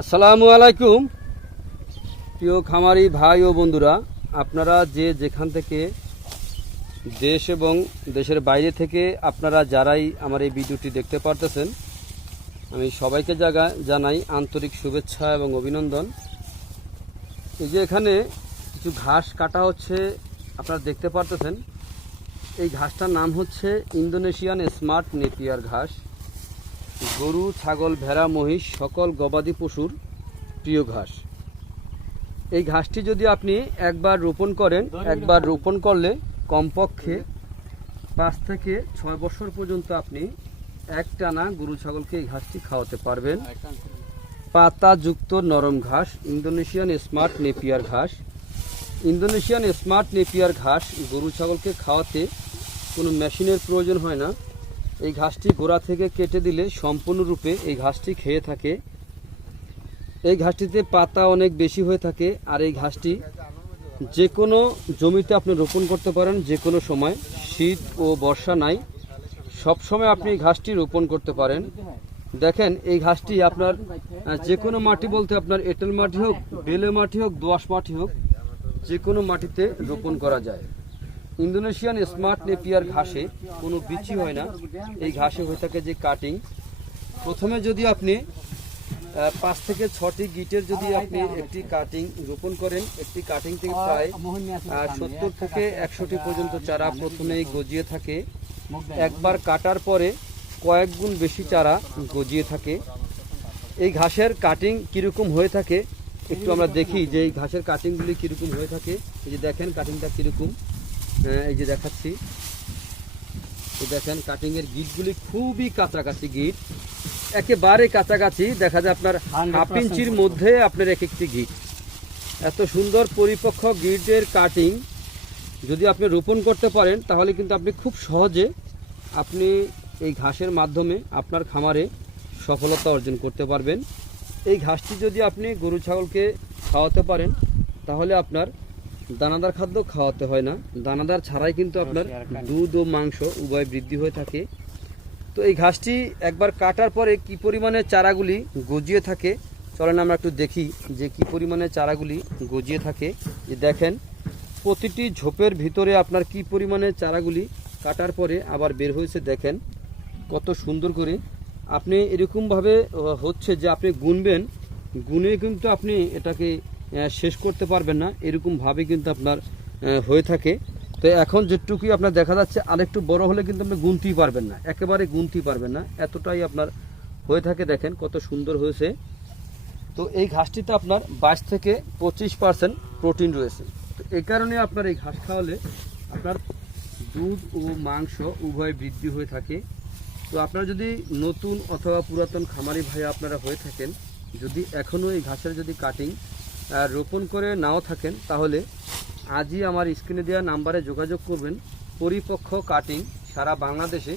আসসালামু আলাইকুম প্রিয় খামারি ভাই ও বন্ধুরা, আপনারা যে যেখান থেকে দেশ এবং দেশের বাইরে থেকে আপনারা যারাই আমার এই ভিডিওটি দেখতে পারতেছেন, আমি সবাইকে জানাই আন্তরিক শুভেচ্ছা এবং অভিনন্দন। এই যে এখানে কিছু ঘাস কাটা হচ্ছে, আপনারা দেখতে পারতেছেন। এই ঘাসটার নাম হচ্ছে ইন্দোনেশিয়ান স্মার্ট নেপিয়ার ঘাস। গরু, ছাগল, ভেড়া, মহিষ সকল গবাদি পশুর প্রিয় ঘাস। এই ঘাসটি যদি আপনি একবার রোপণ করলে কমপক্ষে 5 থেকে 6 বছর পর্যন্ত আপনি একটানা গরু ছাগলকে এই ঘাসটি খাওয়াতে পারবেন। পাতাযুক্ত নরম ঘাস, ইন্দোনেশিয়ান স্মার্ট নেপিয়ার ঘাস। ইন্দোনেশিয়ান স্মার্ট নেপিয়ার ঘাস গরু ছাগলকে খাওয়াতে কোনো মেশিনের প্রয়োজন হয় না। এই ঘাসটি গোড়া থেকে কেটে দিলে সম্পূর্ণরূপে এই ঘাসটি খেয়ে থাকে। এই ঘাসটিতে পাতা অনেক বেশি হয়ে থাকে, আর এই ঘাসটি যে কোনো জমিতে আপনি রোপণ করতে পারেন, যে কোনো সময়। শীত ও বর্ষা নাই, সব সময় আপনি এই ঘাসটি রোপণ করতে পারেন। দেখেন, এই ঘাসটি আপনার যে কোনো মাটি বলতে আপনার এঁটেল মাটি হোক, বেলে মাটি হোক, দোআঁশ মাটি হোক, যে কোনো মাটিতে রোপণ করা যায়। ইন্দোনেশিয়ান স্মার্ট নেপিয়ার ঘাসে কোনো বিচি হয় না। এই ঘাসে হয়ে থাকে যে কাটিং। প্রথমে যদি আপনি 5 থেকে 6টি গিটের যদি আপনি একটি কাটিং রোপণ করেন, একটি কাটিং থেকে প্রায় 70 থেকে 100টি পর্যন্ত চারা প্রথমেই গজিয়ে থাকে। একবার কাটার পরে কয়েক গুণ বেশি চারা গজিয়ে থাকে। এই ঘাসের কাটিং কীরকম হয়ে থাকে একটু আমরা দেখি, যে এই ঘাসের কাটিংগুলি কীরকম হয়ে থাকে। এই যে দেখেন কাটিংটা কীরকম, এই যে দেখাচ্ছি। তো দেখেন কাটিংয়ের গিটগুলি খুবই কাছাকাছি গিট, একেবারে কাছাকাছি। দেখা যায় আপনার হাফ ইঞ্চির মধ্যে আপনার এক একটি গিট। এত সুন্দর পরিপক্ক গিটের কাটিং যদি আপনি রোপণ করতে পারেন, তাহলে কিন্তু আপনি খুব সহজে আপনি এই ঘাসের মাধ্যমে আপনার খামারে সফলতা অর্জন করতে পারবেন। এই ঘাসটি যদি আপনি গরু ছাগলকে খাওয়াতে পারেন, তাহলে আপনার দানাদার খাদ্য খাওয়াতে হয় না। দানাদার ছাড়াই কিন্তু আপনার দুধ ও মাংস উভয় বৃদ্ধি হয়ে থাকে। তো এই ঘাসটি একবার কাটার পরে কি পরিমাণে চারাগুলি গজিয়ে থাকে, চলেন আমরা একটু দেখি যে কি পরিমাণে চারাগুলি গজিয়ে থাকে। যে দেখেন প্রতিটি ঝোপের ভিতরে আপনার কি পরিমাণে চারাগুলি কাটার পরে আবার বের হয়েছে। দেখেন কত সুন্দর করে। আপনি এরকমভাবে হচ্ছে যে আপনি গুনে কিন্তু আপনি এটাকে শেষ করতে পারবেন না, এরকমভাবে কিন্তু আপনার হয়ে থাকে। তো এখন যেটুকুই আপনার দেখা যাচ্ছে, আরেকটু বড় হলে কিন্তু আপনি গুনতেই পারবেন না, একেবারে গুনতেই পারবেন না, এতটাই আপনার হয়ে থাকে। দেখেন কত সুন্দর হয়েছে। তো এই ঘাসটিতে আপনার 22 থেকে 25% প্রোটিন রয়েছে। তো এই কারণে আপনার এই ঘাস খাওয়ালে আপনার দুধ ও মাংস উভয় বৃদ্ধি হয়ে থাকে। তো আপনারা যদি নতুন অথবা পুরাতন খামারি ভাই আপনারা হয়ে থাকেন, যদি এখনও এই ঘাসের যদি কাটিং রোপণ করে নাও থাকেন, তাহলে আজই আমার স্ক্রিনে দেওয়া নাম্বারে যোগাযোগ করবেন। পরিপক্ক কাটিং সারা বাংলাদেশে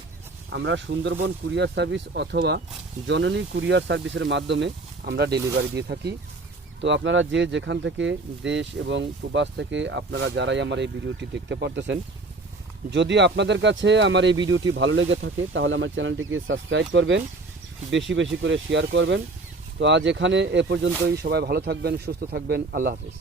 আমরা সুন্দরবন কুরিয়ার সার্ভিস অথবা জননী কুরিয়ার সার্ভিসের মাধ্যমে আমরা ডেলিভারি দিয়ে থাকি। তো আপনারা যে যেখান থেকে দেশ এবং প্রবাস থেকে আপনারা যারাই আমার এই ভিডিওটি দেখতে পারতেছেন, যদি আপনাদের কাছে আমার এই ভিডিওটি ভালো লেগে থাকে, তাহলে আমার চ্যানেলটিকে সাবস্ক্রাইব করবেন, বেশি বেশি করে শেয়ার করবেন। তো আজ এখানে এ পর্যন্তই। সবাই ভালো থাকবেন, সুস্থ থাকবেন। আল্লাহ হাফেজ।